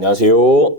안녕하세요.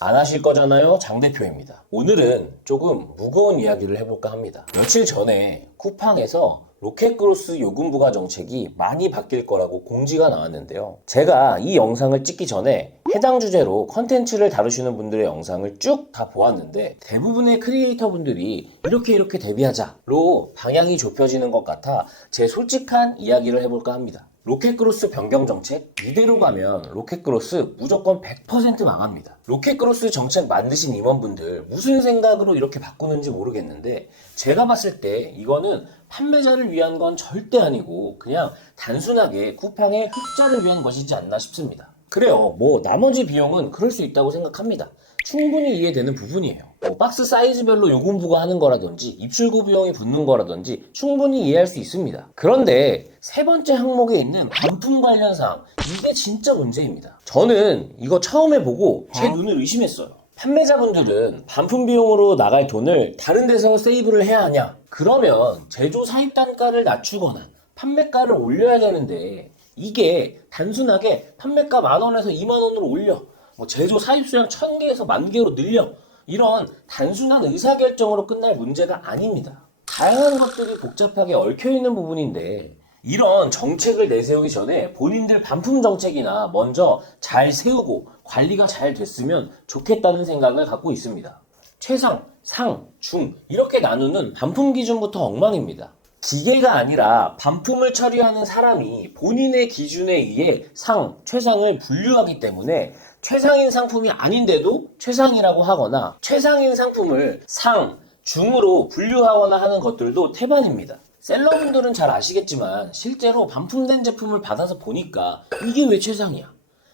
안 하실 거잖아요. 장 대표입니다. 오늘은 조금 무거운 이야기를 해볼까 합니다. 며칠 전에 쿠팡에서 로켓크로스 요금 부과 정책이 많이 바뀔 거라고 공지가 나왔는데요. 제가 이 영상을 찍기 전에 해당 주제로 컨텐츠를 다루시는 분들의 영상을 쭉 다 보았는데 대부분의 크리에이터 분들이 이렇게 이렇게 대비하자로 방향이 좁혀지는 것 같아 제 솔직한 이야기를 해볼까 합니다. 로켓크로스 변경 정책 이대로 가면 로켓크로스 무조건 100% 망합니다. 로켓크로스 정책 만드신 임원분들 무슨 생각으로 이렇게 바꾸는지 모르겠는데 제가 봤을 때 이거는 판매자를 위한 건 절대 아니고 그냥 단순하게 쿠팡의 흑자를 위한 것이지 않나 싶습니다. 그래요. 뭐 나머지 비용은 그럴 수 있다고 생각합니다. 충분히 이해되는 부분이에요. 뭐 박스 사이즈별로 요금 부과하는 거라든지 입출구 비용이 붙는 거라든지 충분히 이해할 수 있습니다. 그런데 세 번째 항목에 있는 반품 관련 사항 이게 진짜 문제입니다. 저는 이거 처음에 보고 제 눈을 의심했어요. 판매자분들은 반품 비용으로 나갈 돈을 다른 데서 세이브를 해야 하냐? 그러면 제조 사입 단가를 낮추거나 판매가를 올려야 되는데 이게 단순하게 판매가 만 원에서 2만 원으로 올려 뭐 제조 사입 수량 1000개에서 만 개로 늘려 이런 단순한 의사결정으로 끝날 문제가 아닙니다. 다양한 것들이 복잡하게 얽혀있는 부분인데 이런 정책을 내세우기 전에 본인들 반품 정책이나 먼저 잘 세우고 관리가 잘 됐으면 좋겠다는 생각을 갖고 있습니다. 최상, 상, 중 이렇게 나누는 반품 기준부터 엉망입니다. 기계가 아니라 반품을 처리하는 사람이 본인의 기준에 의해 상, 최상을 분류하기 때문에 최상인 상품이 아닌데도 최상이라고 하거나 최상인 상품을 상, 중으로 분류하거나 하는 것들도 태반입니다. 셀러분들은 잘 아시겠지만 실제로 반품된 제품을 받아서 보니까 이게 왜 최상이야?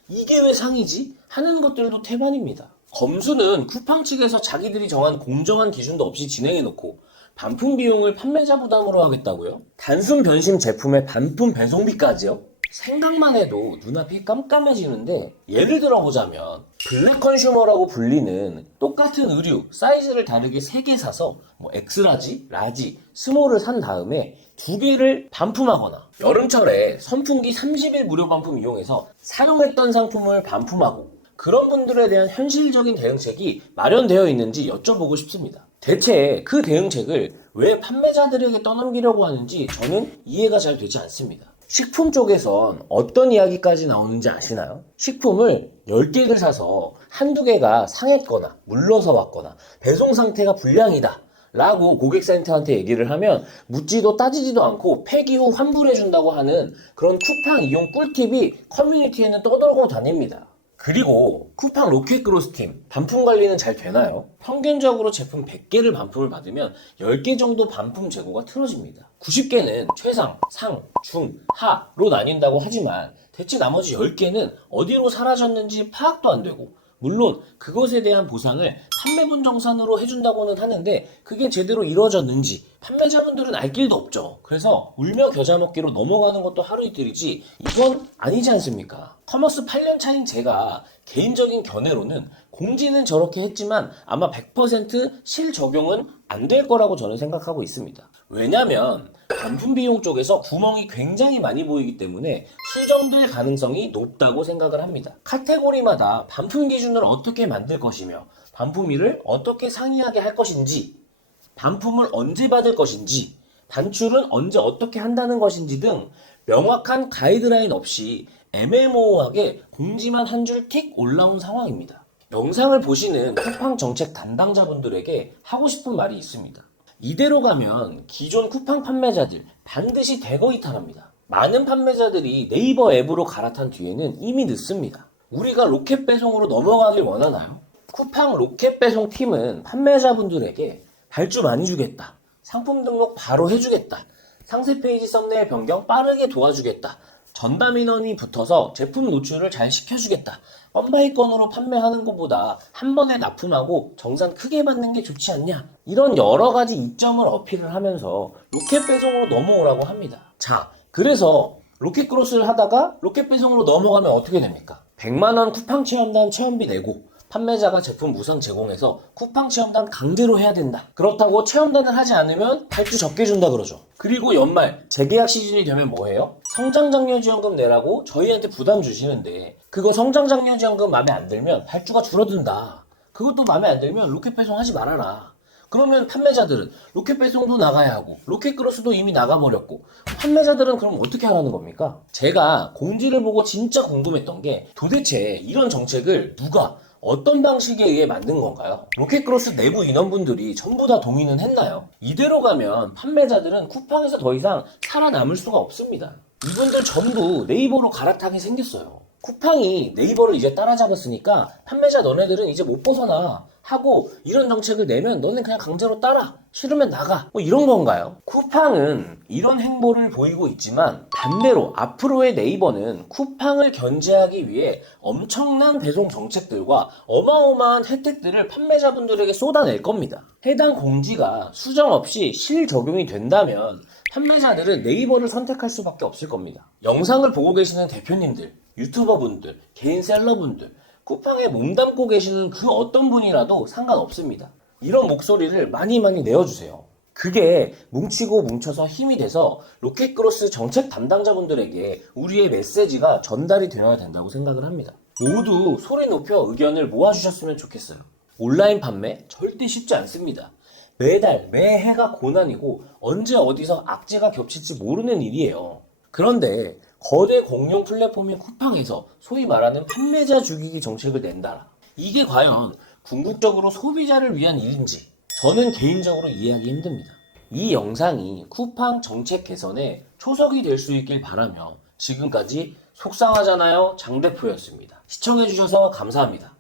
이게 왜 상이지? 하는 것들도 태반입니다. 검수는 쿠팡 측에서 자기들이 정한 공정한 기준도 없이 진행해놓고 반품 비용을 판매자 부담으로 하겠다고요? 단순 변심 제품의 반품 배송비까지요? 생각만 해도 눈앞이 깜깜해지는데 예를 들어보자면 블랙 컨슈머라고 불리는 똑같은 의류 사이즈를 다르게 3개 사서 뭐 엑스라지, 라지, 스몰을 산 다음에 두 개를 반품하거나 여름철에 선풍기 30일 무료 반품 이용해서 사용했던 상품을 반품하고 그런 분들에 대한 현실적인 대응책이 마련되어 있는지 여쭤보고 싶습니다. 대체 그 대응책을 왜 판매자들에게 떠넘기려고 하는지 저는 이해가 잘 되지 않습니다. 식품 쪽에선 어떤 이야기까지 나오는지 아시나요? 식품을 10개를 사서 한두 개가 상했거나 물러서 왔거나 배송 상태가 불량이다. 라고 고객센터한테 얘기를 하면 묻지도 따지지도 않고 폐기 후 환불해준다고 하는 그런 쿠팡 이용 꿀팁이 커뮤니티에는 떠돌고 다닙니다. 그리고 쿠팡 로켓그로스팀 반품 관리는 잘 되나요? 평균적으로 제품 100개를 반품을 받으면 10개 정도 반품 재고가 틀어집니다. 90개는 최상, 상, 중, 하로 나뉜다고 하지만 대체 나머지 10개는 어디로 사라졌는지 파악도 안 되고 물론 그것에 대한 보상을 판매분 정산으로 해준다고는 하는데 그게 제대로 이루어졌는지 판매자분들은 알 길도 없죠. 그래서 울며 겨자 먹기로 넘어가는 것도 하루 이틀이지 이건 아니지 않습니까? 커머스 8년 차인 제가 개인적인 견해로는 공지는 저렇게 했지만 아마 100% 실적용은 안 될 거라고 저는 생각하고 있습니다. 왜냐면 반품 비용 쪽에서 구멍이 굉장히 많이 보이기 때문에 수정될 가능성이 높다고 생각을 합니다. 카테고리마다 반품 기준을 어떻게 만들 것이며 반품일을 어떻게 상이하게 할 것인지 반품을 언제 받을 것인지 단출은 언제 어떻게 한다는 것인지 등 명확한 가이드라인 없이 애매모호하게 공지만 한 줄 틱 올라온 상황입니다. 영상을 보시는 쿠팡 정책 담당자분들에게 하고 싶은 말이 있습니다. 이대로 가면 기존 쿠팡 판매자들 반드시 대거 이탈합니다. 많은 판매자들이 네이버 앱으로 갈아탄 뒤에는 이미 늦습니다. 우리가 로켓 배송으로 넘어가길 원하나요? 쿠팡 로켓 배송 팀은 판매자분들에게 발주 많이 주겠다. 상품 등록 바로 해주겠다. 상세 페이지 썸네일 변경 빠르게 도와주겠다. 전담 인원이 붙어서 제품 노출을 잘 시켜주겠다. 뻔바이 건으로 판매하는 것보다 한 번에 납품하고 정산 크게 받는 게 좋지 않냐? 이런 여러 가지 이점을 어필을 하면서 로켓 배송으로 넘어오라고 합니다. 자, 그래서 로켓 크로스를 하다가 로켓 배송으로 넘어가면 어떻게 됩니까? 100만원 쿠팡 체험단 체험비 내고 판매자가 제품 무상 제공해서 쿠팡 체험단 강제로 해야 된다. 그렇다고 체험단을 하지 않으면 발주 적게 준다 그러죠. 그리고 연말 재계약 시즌이 되면 뭐해요? 성장장려지원금 내라고 저희한테 부담 주시는데 그거 성장장려지원금 마음에 안 들면 발주가 줄어든다. 그것도 마음에 안 들면 로켓 배송 하지 말아라. 그러면 판매자들은 로켓 배송도 나가야 하고 로켓 크로스도 이미 나가버렸고 판매자들은 그럼 어떻게 하라는 겁니까? 제가 공지를 보고 진짜 궁금했던 게 도대체 이런 정책을 누가 어떤 방식에 의해 만든 건가요? 로켓크로스 내부 인원분들이 전부 다 동의는 했나요? 이대로 가면 판매자들은 쿠팡에서 더 이상 살아남을 수가 없습니다. 이분들 전부 네이버로 갈아타게 생겼어요. 쿠팡이 네이버를 이제 따라잡았으니까 판매자 너네들은 이제 못 벗어나 하고 이런 정책을 내면 너네 그냥 강제로 따라 싫으면 나가 뭐 이런 건가요? 쿠팡은 이런 행보를 보이고 있지만 반대로 앞으로의 네이버는 쿠팡을 견제하기 위해 엄청난 배송 정책들과 어마어마한 혜택들을 판매자분들에게 쏟아낼 겁니다. 해당 공지가 수정 없이 실적용이 된다면 판매자들은 네이버를 선택할 수밖에 없을 겁니다. 영상을 보고 계시는 대표님들, 유튜버분들, 개인 셀러분들, 쿠팡에 몸담고 계시는 그 어떤 분이라도 상관없습니다. 이런 목소리를 많이 많이 내어주세요. 그게 뭉치고 뭉쳐서 힘이 돼서 로켓크로스 정책 담당자분들에게 우리의 메시지가 전달이 되어야 된다고 생각을 합니다. 모두 소리 높여 의견을 모아주셨으면 좋겠어요. 온라인 판매 절대 쉽지 않습니다. 매달, 매해가 고난이고 언제 어디서 악재가 겹칠지 모르는 일이에요. 그런데 거대 공룡 플랫폼인 쿠팡에서 소위 말하는 판매자 죽이기 정책을 낸다. 이게 과연 궁극적으로 소비자를 위한 일인지 저는 개인적으로 이해하기 힘듭니다. 이 영상이 쿠팡 정책 개선에 초석이 될 수 있길 바라며 지금까지 속상하잖아요 장 대표였습니다. 시청해주셔서 감사합니다.